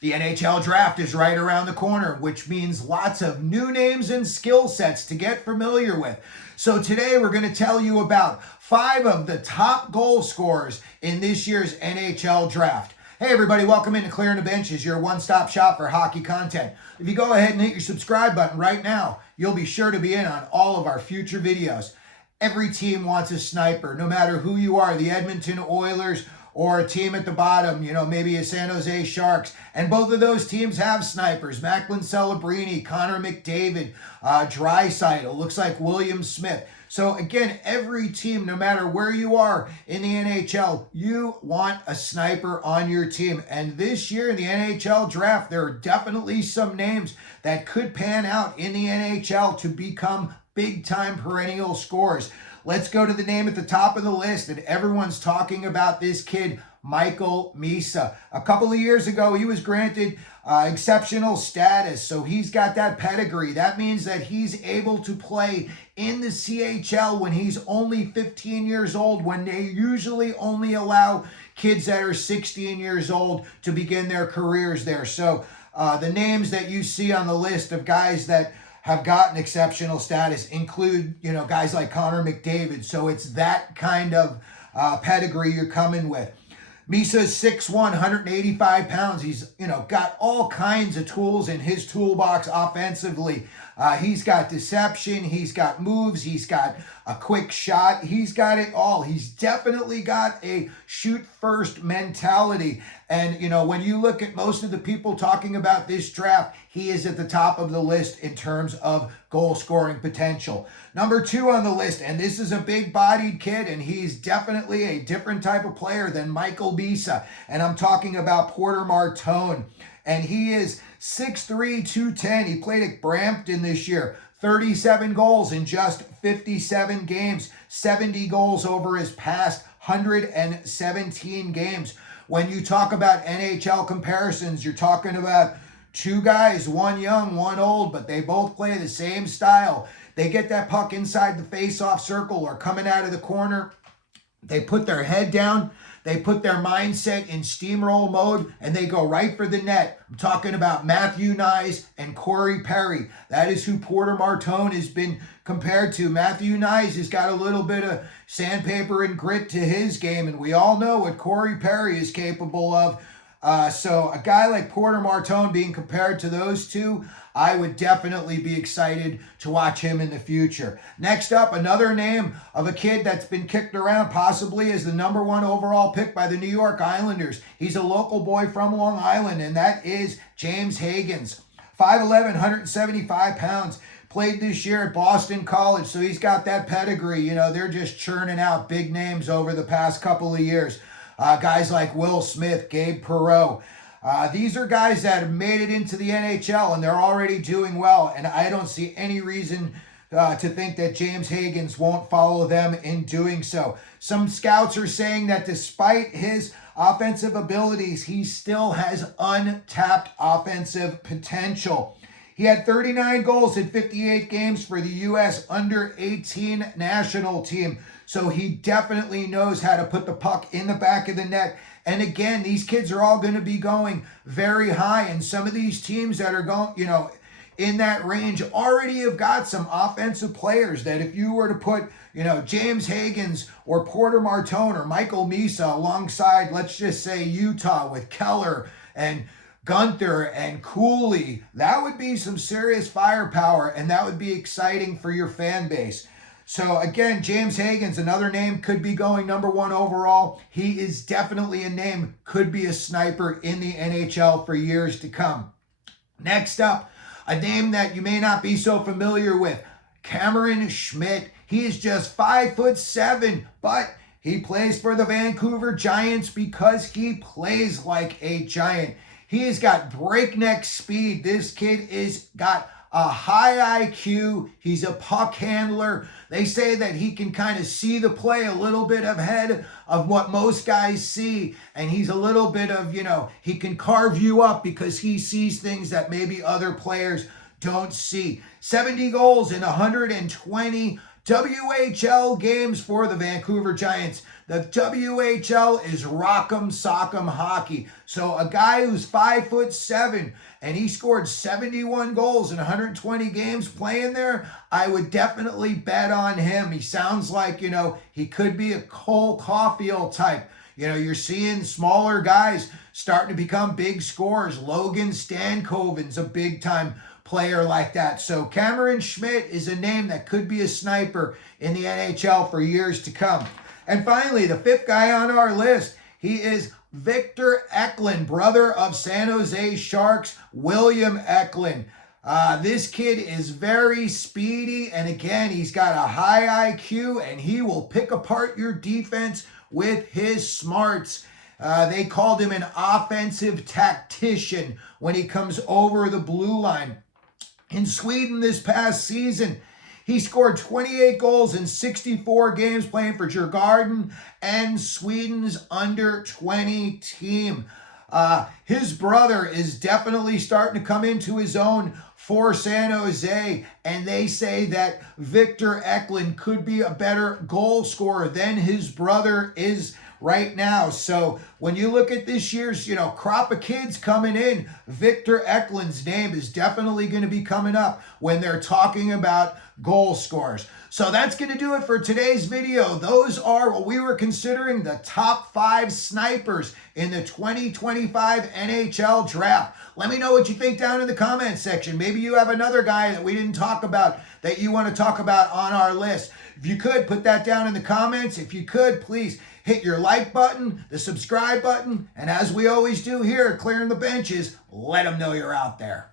The NHL draft is right around the corner, which means lots of new names and skill sets to get familiar with. So today we're going to tell you about 5 of the top goal scorers in this year's NHL draft. Hey everybody, welcome into Clearing the Benches, your one-stop shop for hockey content. If you go ahead and hit your subscribe button right now, you'll be sure to be in on all of our future videos. Every team wants a sniper, no matter who you are, the Edmonton Oilers or a team at the bottom, maybe a San Jose Sharks. And both of those teams have snipers. Macklin Celebrini, Connor McDavid, Draisaitl, looks like William Smith. So again, every team, no matter where you are in the NHL, you want a sniper on your team. And this year in the NHL draft, there are definitely some names that could pan out in the NHL to become big-time perennial scorers. Let's go to the name at the top of the list, and everyone's talking about this kid, Michael Misa. A couple of years ago, he was granted exceptional status, so he's got that pedigree. That means that he's able to play in the CHL when he's only 15 years old, when they usually only allow kids that are 16 years old to begin their careers there. So the names that you see on the list of guys that have gotten exceptional status include, guys like Connor McDavid. So it's that kind of pedigree you're coming with. Misa's 6'1", 185 pounds. He's, got all kinds of tools in his toolbox offensively. He's got deception. He's got moves. He's got a quick shot. He's got it all. He's definitely got a shoot-first mentality. And, when you look at most of the people talking about this draft, he is at the top of the list in terms of goal-scoring potential. Number 2 on the list, and this is a big-bodied kid, and he's definitely a different type of player than Michael Misa. And I'm talking about Porter Martone. And he is 6'3", 210. He played at Brampton this year. 37 goals in just 57 games. 70 goals over his past 117 games. When you talk about NHL comparisons, you're talking about 2 guys, one young, one old, but they both play the same style. They get that puck inside the face-off circle or coming out of the corner. They put their head down. They put their mindset in steamroll mode, and they go right for the net. I'm talking about Matthew Knies and Corey Perry. That is who Porter Martone has been compared to. Matthew Knies has got a little bit of sandpaper and grit to his game, and we all know what Corey Perry is capable of. So a guy like Porter Martone being compared to those two, I would definitely be excited to watch him in the future. Next up, another name of a kid that's been kicked around possibly as the number 1 overall pick by the New York Islanders. He's a local boy from Long Island, and that is James Hagens. 5'11", 175 pounds. Played this year at Boston College, so he's got that pedigree. They're just churning out big names over the past couple of years. Guys like Will Smith, Gabe Perreault. These are guys that have made it into the NHL, and they're already doing well, and I don't see any reason to think that James Hagens won't follow them in doing so. Some scouts are saying that despite his offensive abilities, he still has untapped offensive potential. He had 39 goals in 58 games for the U.S. under-18 national team. So he definitely knows how to put the puck in the back of the net. And again, these kids are all going to be going very high. And some of these teams that are going, in that range already have got some offensive players that if you were to put, James Hagens or Porter Martone or Michael Misa alongside, let's just say Utah with Keller and Gunther and Cooley, that would be some serious firepower, and that would be exciting for your fan base. So again, James Hagens, another name, could be going number 1 overall. He is definitely a name, could be a sniper in the NHL for years to come. Next up, a name that you may not be so familiar with, Cameron Schmidt. He is just 5'7", but he plays for the Vancouver Giants because he plays like a giant. He has got breakneck speed. This kid is got a high IQ. He's a puck handler. They say that he can kind of see the play a little bit ahead of what most guys see. And he's a little bit of, he can carve you up because he sees things that maybe other players don't see. 70 goals in 120 WHL games for the Vancouver Giants. The WHL is Rock'em Sock'em Hockey. So a guy who's 5'7" and he scored 71 goals in 120 games playing there, I would definitely bet on him. He sounds like, he could be a Cole Caulfield type. You're seeing smaller guys starting to become big scorers. Logan Stankoven's a big-time player like that. So Cameron Schmidt is a name that could be a sniper in the NHL for years to come. And finally, the fifth guy on our list, he is Victor Eklund, brother of San Jose Sharks, William Eklund. This kid is very speedy, and again, he's got a high IQ, and he will pick apart your defense with his smarts. They called him an offensive tactician when he comes over the blue line. In Sweden this past season, he scored 28 goals in 64 games playing for Djurgården and Sweden's under-20 team. His brother is definitely starting to come into his own for San Jose, and they say that Victor Eklund could be a better goal scorer than his brother is right now. So when you look at this year's, crop of kids coming in, Victor Eklund's name is definitely going to be coming up when they're talking about goal scorers. So that's going to do it for today's video. Those are what we were considering the top 5 snipers in the 2025 NHL draft. Let me know what you think down in the comments section. Maybe you have another guy that we didn't talk about that you want to talk about on our list. If you could, put that down in the comments. If you could, please hit your like button, the subscribe button, and as we always do here at Clearing the Benches, let them know you're out there.